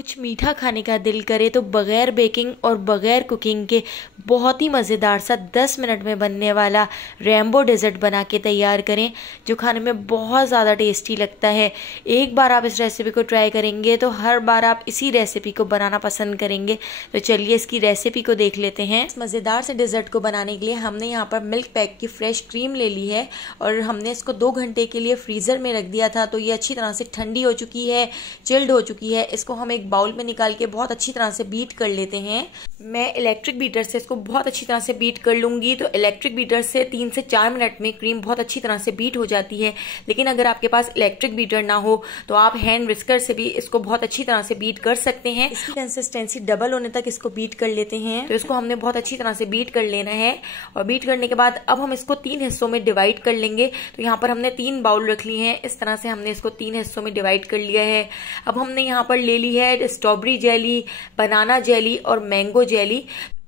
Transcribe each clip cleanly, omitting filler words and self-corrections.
कुछ मीठा खाने का दिल करे तो बग़ैर बेकिंग और बग़ैर कुकिंग के बहुत ही मज़ेदार सा 10 मिनट में बनने वाला रेम्बो डेज़र्ट बना के तैयार करें, जो खाने में बहुत ज़्यादा टेस्टी लगता है। एक बार आप इस रेसिपी को ट्राई करेंगे तो हर बार आप इसी रेसिपी को बनाना पसंद करेंगे। तो चलिए इसकी रेसिपी को देख लेते हैं। इस मज़ेदार से डेज़र्ट को बनाने के लिए हमने यहाँ पर मिल्क पैक की फ्रेश क्रीम ले ली है और हमने इसको 2 घंटे के लिए फ्रीज़र में रख दिया था। तो ये अच्छी तरह से ठंडी हो चुकी है, चिल्ड हो चुकी है। इसको हम एक बाउल में निकाल के बहुत अच्छी तरह से बीट कर लेते हैं। मैं इलेक्ट्रिक बीटर से इसको बहुत अच्छी तरह से बीट कर लूंगी। तो इलेक्ट्रिक बीटर से 3 से 4 मिनट में क्रीम बहुत अच्छी तरह से बीट हो जाती है। लेकिन अगर आपके पास इलेक्ट्रिक बीटर ना हो तो आप हैंड विस्कर से भी इसको बहुत अच्छी तरह से बीट कर सकते हैं। इसकी कंसिस्टेंसी डबल होने तक इसको बीट कर लेते हैं। तो इसको हमने बहुत अच्छी तरह से बीट कर लेना है और बीट करने के बाद अब हम इसको 3 हिस्सों में डिवाइड कर लेंगे। तो यहाँ पर हमने 3 बाउल रख ली हैं। इस तरह से हमने इसको 3 हिस्सों में डिवाइड कर लिया है। अब हमने यहाँ पर ले ली है स्ट्रॉबेरी जेली, बनाना जेली और मैंगो जेली।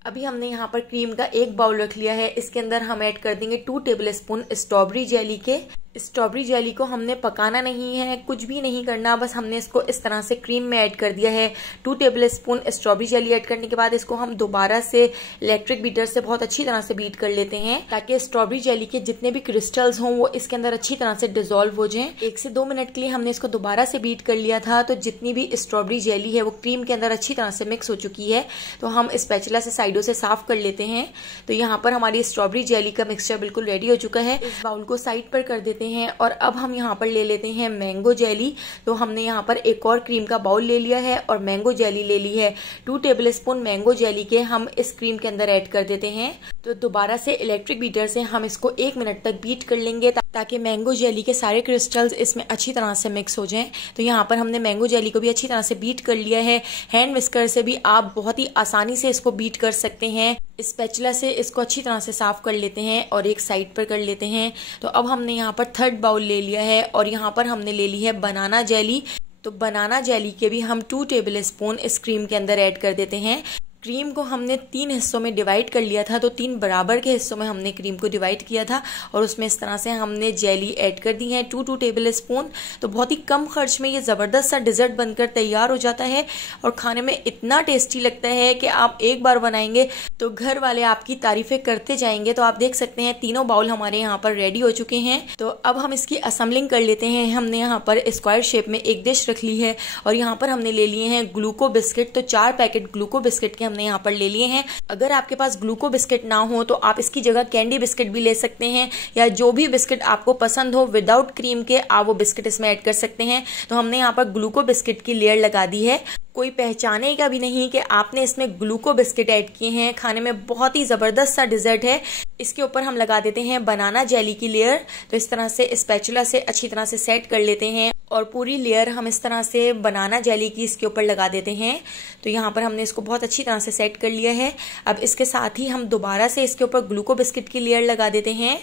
अभी हमने यहाँ पर क्रीम का 1 बाउल रख लिया है। इसके अंदर हम ऐड कर देंगे 2 टेबलस्पून स्ट्रॉबेरी जेली के। स्ट्रॉबेरी जेली को हमने पकाना नहीं है, कुछ भी नहीं करना, बस हमने इसको इस तरह से क्रीम में ऐड कर दिया है। 2 टेबलस्पून स्ट्रॉबेरी जेली ऐड करने के बाद इसको हम दोबारा से इलेक्ट्रिक बीटर से बहुत अच्छी तरह से बीट कर लेते हैं, ताकि स्ट्रॉबेरी जेली के जितने भी क्रिस्टल्स हों वो इसके अंदर अच्छी तरह से डिजोल्व हो जाएं। 1 से 2 मिनट के लिए हमने इसको दोबारा से बीट कर लिया था। तो जितनी भी स्ट्रॉबेरी जेली है वो क्रीम के अंदर अच्छी तरह से मिक्स हो चुकी है। तो हम स्पैचुला से साइडों से साफ कर लेते हैं। तो यहाँ पर हमारी स्ट्रॉबेरी जेली का मिक्सचर बिल्कुल रेडी हो चुका है। इस बाउल को साइड पर कर देते हैं और अब हम यहाँ पर ले लेते हैं मैंगो जेली। तो हमने यहाँ पर एक और क्रीम का बाउल ले लिया है और मैंगो जेली ले ली है। 2 टेबलस्पून मैंगो जेली के हम इस क्रीम के अंदर ऐड कर देते हैं। तो दोबारा से इलेक्ट्रिक बीटर से हम इसको 1 मिनट तक बीट कर लेंगे, ताकि मैंगो जेली के सारे क्रिस्टल्स इसमें अच्छी तरह से मिक्स हो जाएं। तो यहाँ पर हमने मैंगो जेली को भी अच्छी तरह से बीट कर लिया है। हैंड विस्कर से भी आप बहुत ही आसानी से इसको बीट कर सकते हैं। स्पैचुला से इसको अच्छी तरह से साफ कर लेते हैं और एक साइड पर कर लेते हैं। तो अब हमने यहाँ पर 3rd बाउल ले लिया है और यहाँ पर हमने ले ली है बनाना जेली। तो बनाना जेली के भी हम 2 टेबलस्पून इस क्रीम के अंदर ऐड कर देते हैं। क्रीम को हमने 3 हिस्सों में डिवाइड कर लिया था। तो 3 बराबर के हिस्सों में हमने क्रीम को डिवाइड किया था और उसमें इस तरह से हमने जेली ऐड कर दी है 2 टेबलस्पून। तो बहुत ही कम खर्च में ये ज़बरदस्त सा डिज़र्ट बनकर तैयार हो जाता है और खाने में इतना टेस्टी लगता है कि आप एक बार बनाएंगे तो घर वाले आपकी तारीफें करते जाएंगे। तो आप देख सकते हैं तीनों बाउल हमारे यहाँ पर रेडी हो चुके हैं। तो अब हम इसकी असेंबलिंग कर लेते हैं। हमने यहाँ पर स्क्वायर शेप में एक डिश रख ली है और यहाँ पर हमने ले लिए हैं ग्लूको बिस्किट। तो 4 पैकेट ग्लूको बिस्किट के हमने यहाँ पर ले लिए हैं। अगर आपके पास ग्लूको बिस्किट ना हो तो आप इसकी जगह कैंडी बिस्किट भी ले सकते हैं, या जो भी बिस्किट आपको पसंद हो विदाउट क्रीम के आप वो बिस्किट इसमें ऐड कर सकते हैं। तो हमने यहाँ पर ग्लूको बिस्किट की लेयर लगा दी है। कोई पहचानेगा भी नहीं कि आपने इसमें ग्लूको बिस्किट ऐड किए हैं। खाने में बहुत ही जबरदस्त सा डिजर्ट है। इसके ऊपर हम लगा देते हैं बनाना जेली की लेयर। तो इस तरह से स्पैचुला से अच्छी तरह से सेट कर लेते हैं और पूरी लेयर हम इस तरह से बनाना जेली की इसके ऊपर लगा देते हैं। तो यहाँ पर हमने इसको बहुत अच्छी तरह से सेट कर लिया है। अब इसके साथ ही हम दोबारा से इसके ऊपर ग्लूको बिस्किट की लेयर लगा देते हैं।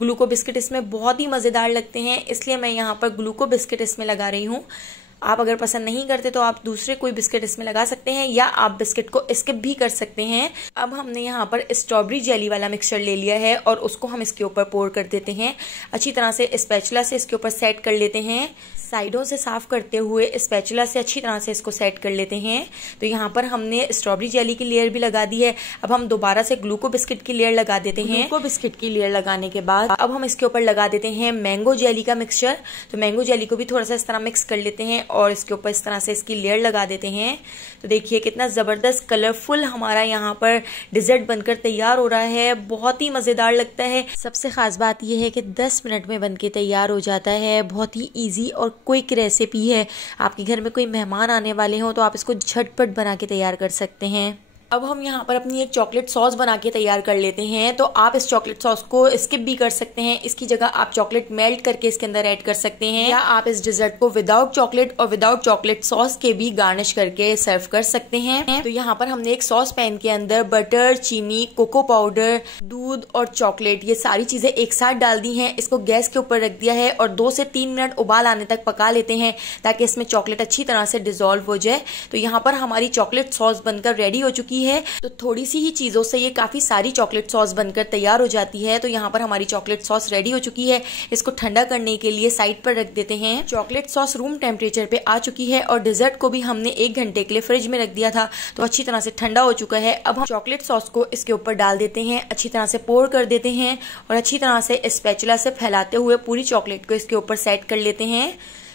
ग्लूको बिस्किट इसमें बहुत ही मज़ेदार लगते हैं, इसलिए मैं यहाँ पर ग्लूको बिस्किट इसमें लगा रही हूँ। आप अगर पसंद नहीं करते तो आप दूसरे कोई बिस्किट इसमें लगा सकते हैं, या आप बिस्किट को स्किप भी कर सकते हैं। अब हमने यहाँ पर स्ट्रॉबेरी जेली वाला मिक्सचर ले लिया है और उसको हम इसके ऊपर पोर कर देते हैं। अच्छी तरह से स्पैचुला से इसके ऊपर सेट कर लेते हैं। साइडों से साफ करते हुए स्पैचुला से अच्छी तरह से इसको सेट कर लेते हैं। तो यहाँ पर हमने स्ट्रॉबेरी जेली की लेयर भी लगा दी है। अब हम दोबारा से ग्लूको बिस्किट की लेयर लगा देते हैं। ग्लूको बिस्किट की लेयर लगाने के बाद अब हम इसके ऊपर लगा देते हैं मैंगो जेली का मिक्सचर। तो मैंगो जेली को भी थोड़ा सा इस तरह मिक्स कर लेते हैं और इसके ऊपर इस तरह से इसकी लेयर लगा देते हैं। तो देखिए कितना जबरदस्त कलरफुल हमारा यहाँ पर डिजर्ट बनकर तैयार हो रहा है। बहुत ही मजेदार लगता है। सबसे खास बात यह है कि 10 मिनट में बनके तैयार हो जाता है। बहुत ही ईजी और क्विक रेसिपी है। आपके घर में कोई मेहमान आने वाले हों तो आप इसको झटपट बना के तैयार कर सकते हैं। अब हम यहाँ पर अपनी एक चॉकलेट सॉस बना के तैयार कर लेते हैं। तो आप इस चॉकलेट सॉस को स्किप भी कर सकते हैं। इसकी जगह आप चॉकलेट मेल्ट करके इसके अंदर ऐड कर सकते हैं, या आप इस डिजर्ट को विदाउट चॉकलेट और विदाउट चॉकलेट सॉस के भी गार्निश करके सर्व कर सकते हैं। तो यहाँ पर हमने एक सॉस पैन के अंदर बटर, चीनी, कोको पाउडर, दूध और चॉकलेट ये सारी चीजें एक साथ डाल दी हैं। इसको गैस के ऊपर रख दिया है और 2 से 3 मिनट उबाल आने तक पका लेते हैं, ताकि इसमें चॉकलेट अच्छी तरह से डिजोल्व हो जाए। तो यहाँ पर हमारी चॉकलेट सॉस बनकर रेडी हो चुकी चुकी है। तो थोड़ी सी ही चीज़ों से ये काफ़ी सारी चॉकलेट सॉस बनकर तैयार हो जाती है। तो यहाँ पर हमारी चॉकलेट सॉस रेडी हो चुकी है। इसको ठंडा करने के लिए साइड पर रख देते हैं। चॉकलेट सॉस रूम टेम्परेचर पे आ चुकी है और डिजर्ट को भी हमने 1 घंटे के लिए फ्रिज में रख दिया था, तो अच्छी तरह से ठंडा हो चुका है। अब हम चॉकलेट सॉस को इसके ऊपर डाल देते हैं, अच्छी तरह से पोर कर देते हैं और अच्छी तरह से स्पैचुला से फैलाते हुए पूरी चॉकलेट को इसके ऊपर सेट कर लेते हैं।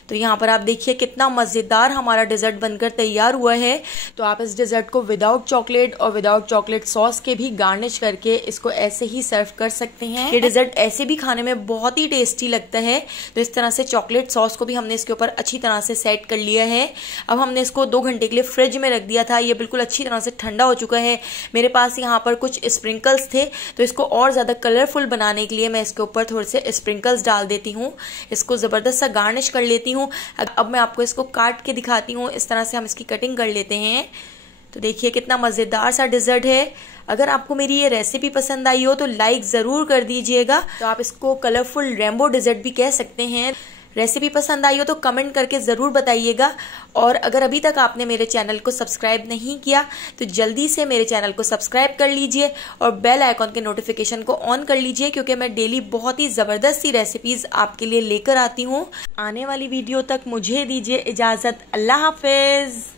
तो यहाँ पर आप देखिए कितना मज़ेदार हमारा डिज़र्ट बनकर तैयार हुआ है। तो आप इस डिज़र्ट को विदाउट चॉकलेट और विदाउट चॉकलेट सॉस के भी गार्निश करके इसको ऐसे ही सर्व कर सकते हैं। ये डिज़र्ट ऐसे भी खाने में बहुत ही टेस्टी लगता है। तो इस तरह से चॉकलेट सॉस को भी हमने इसके ऊपर अच्छी तरह से सेट कर लिया है। अब हमने इसको 2 घंटे के लिए फ्रिज में रख दिया था। ये बिल्कुल अच्छी तरह से ठंडा हो चुका है। मेरे पास यहाँ पर कुछ स्प्रिंकल्स थे, तो इसको और ज़्यादा कलरफुल बनाने के लिए मैं इसके ऊपर थोड़े से स्प्रिंकल्स डाल देती हूँ। इसको ज़बरदस्त सा गार्निश कर लेती हूँ। अब मैं आपको इसको काट के दिखाती हूँ। इस तरह से हम इसकी कटिंग कर लेते हैं। तो देखिए कितना मज़ेदार सा डिज़र्ट है। अगर आपको मेरी ये रेसिपी पसंद आई हो तो लाइक ज़रूर कर दीजिएगा। तो आप इसको कलरफुल रेनबो डिज़र्ट भी कह सकते हैं। रेसिपी पसंद आई हो तो कमेंट करके ज़रूर बताइएगा। और अगर अभी तक आपने मेरे चैनल को सब्सक्राइब नहीं किया तो जल्दी से मेरे चैनल को सब्सक्राइब कर लीजिए और बेल आइकॉन के नोटिफिकेशन को ऑन कर लीजिए, क्योंकि मैं डेली बहुत ही ज़बरदस्त सी रेसिपीज़ आपके लिए लेकर आती हूँ। आने वाली वीडियो तक मुझे दीजिए इजाज़त। अल्लाह हाफिज़।